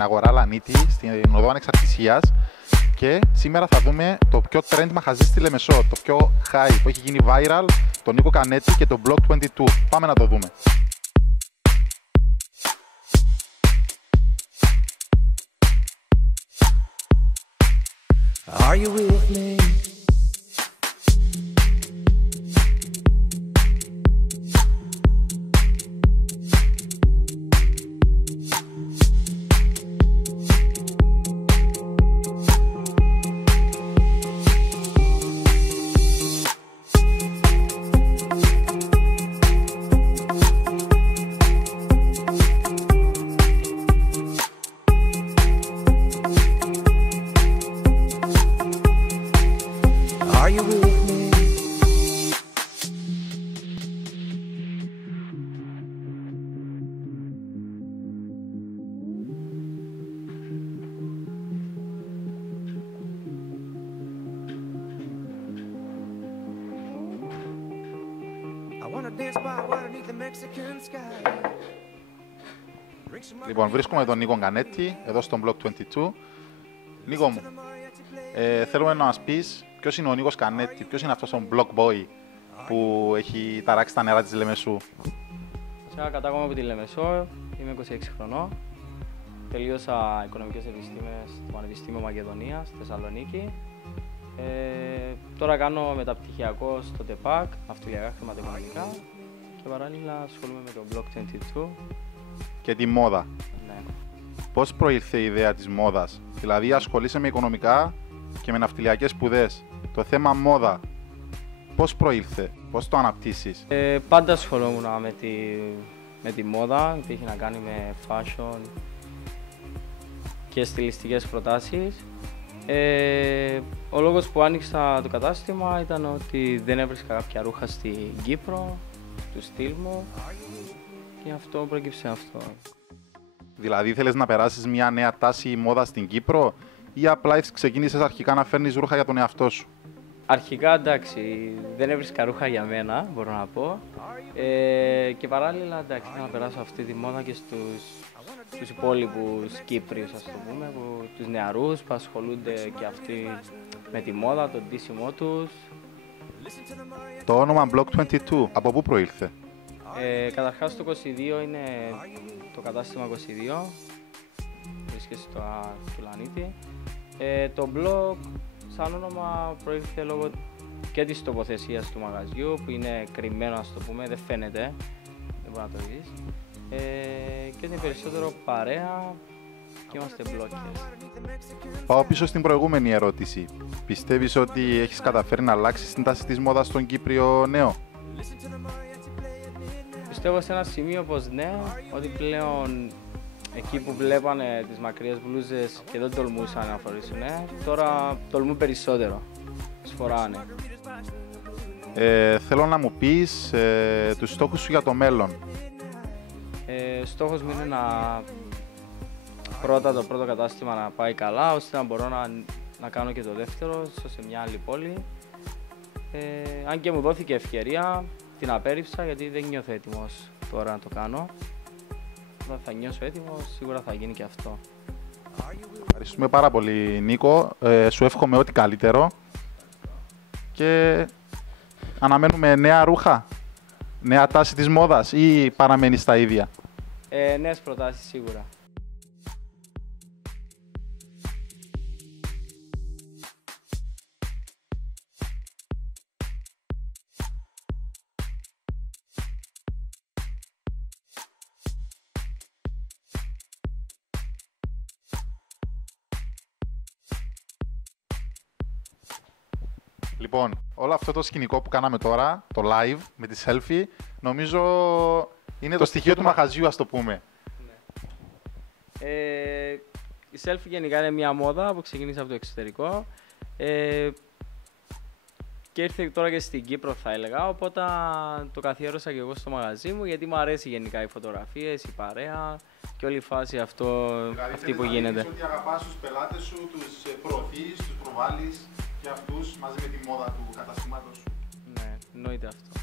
στην αγορά Λανίτη, στην οδό Ανεξαρτησίας. Και σήμερα θα δούμε το πιο trend μαχαζί στη Λεμεσό, το πιο high που έχει γίνει viral, τον Νίκο Κανέτη και τον Block 22. Πάμε να το δούμε. Are you with me? Are you with me? I wanna dance by water beneath the Mexican sky. Λοιπόν, βρίσκουμε τον Νίκο Κανέτη, εδώ στον Block 22. Νίκο μου, θέλουμε να μας πεις ποιος είναι ο Νίκος Κανέτη, ποιος είναι αυτός ο Block Boy που έχει ταράξει τα νερά της Λεμεσού. Κατάγομαι από τη Λεμεσό, είμαι 26 χρονών. Τελείωσα Οικονομικές Επιστήμες στο Πανεπιστήμιο Μακεδονίας, στη Θεσσαλονίκη. Τώρα κάνω μεταπτυχιακό στο ΤΕΠΑΚ, αυτιλιακά χρηματοοικονομικά και παράλληλα ασχολούμαι με το Block 22. Και τη μόδα. Ναι. Πώς προήλθε η ιδέα της μόδας, δηλαδή ασχολείσαι με οικονομικά και με ναυτιλιακές σπουδές. Το θέμα μόδα, πώς προήλθε, πώς το αναπτύσσεις? Πάντα ασχολούμουν με τη μόδα, που έχει να κάνει με fashion και στιλιστικές προτάσεις. Ο λόγος που άνοιξα το κατάστημα ήταν ότι δεν έβρισκα κάποια ρούχα στην Κύπρο, του στυλ μου, και αυτό προέκυψε αυτό. Δηλαδή θέλεις να περάσεις μια νέα τάση μόδα στην Κύπρο ή απλά ξεκίνησες αρχικά να φέρνεις ρούχα για τον εαυτό σου? Αρχικά εντάξει, δεν έβρισκα ρούχα για μένα, μπορώ να πω. Και παράλληλα εντάξει, να περάσω αυτή τη μόδα και στους υπόλοιπους Κύπριους, ας το πούμε, τους νεαρούς που ασχολούνται και αυτοί με τη μόδα, το ντύσιμό τους. Το όνομα Block 22, από πού προήλθε? Καταρχάς το 22 είναι το κατάστημα 22, βρίσκεται στο Λανίτη. Το blog σαν όνομα προήλθε λόγω και της τοποθεσίας του μαγαζιού, που είναι κρυμμένο, ας το πούμε, δεν φαίνεται, δεν μπορεί να το δεις. Και είναι περισσότερο παρέα και είμαστε blockers. Πάω πίσω στην προηγούμενη ερώτηση. Πιστεύεις ότι έχεις καταφέρει να αλλάξεις την τάση της μόδας στον Κύπριο νέο? Πιστεύω σε ένα σημείο πως ναι, ότι πλέον εκεί που βλέπανε τις μακριές μπλούζες και δεν τολμούσαν να φορήσουν, τώρα τολμούν περισσότερο, τις φοράνε. Θέλω να μου πεις τους στόχους σου για το μέλλον. Στόχος μου είναι το πρώτο κατάστημα να πάει καλά, ώστε να μπορώ να κάνω και το δεύτερο, σε μια άλλη πόλη. Αν και μου δόθηκε ευκαιρία, την απέρριψα γιατί δεν νιώθω έτοιμος τώρα να το κάνω. Όταν θα νιώσω έτοιμος, σίγουρα θα γίνει και αυτό. Ευχαριστούμε πάρα πολύ, Νίκο. Σου εύχομαι ό,τι καλύτερο και αναμένουμε νέα ρούχα, νέα τάση της μόδας ή παραμένεις στα ίδια? Νέες προτάσεις σίγουρα. Λοιπόν, όλο αυτό το σκηνικό που κάναμε τώρα, το live με τη selfie, νομίζω είναι το στοιχείο του μαγαζιού, ας το πούμε. Ναι. Η selfie γενικά είναι μια μόδα που ξεκίνησε από το εξωτερικό και ήρθε τώρα και στην Κύπρο, θα έλεγα, οπότε το καθιέρωσα και εγώ στο μαγαζί μου, γιατί μου αρέσει γενικά οι φωτογραφίες, η παρέα και όλη η φάση αυτή που γίνεται. Δηλαδή ότι αγαπάς τους πελάτες σου, τους προωθείς, τους προβάλλεις και αυτούς μαζί με τη μόδα του καταστήματος σου. Ναι, εννοείται αυτό.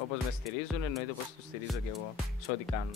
Όπως με στηρίζουν, εννοείται πως τους στηρίζω και εγώ σε ό,τι κάνουν.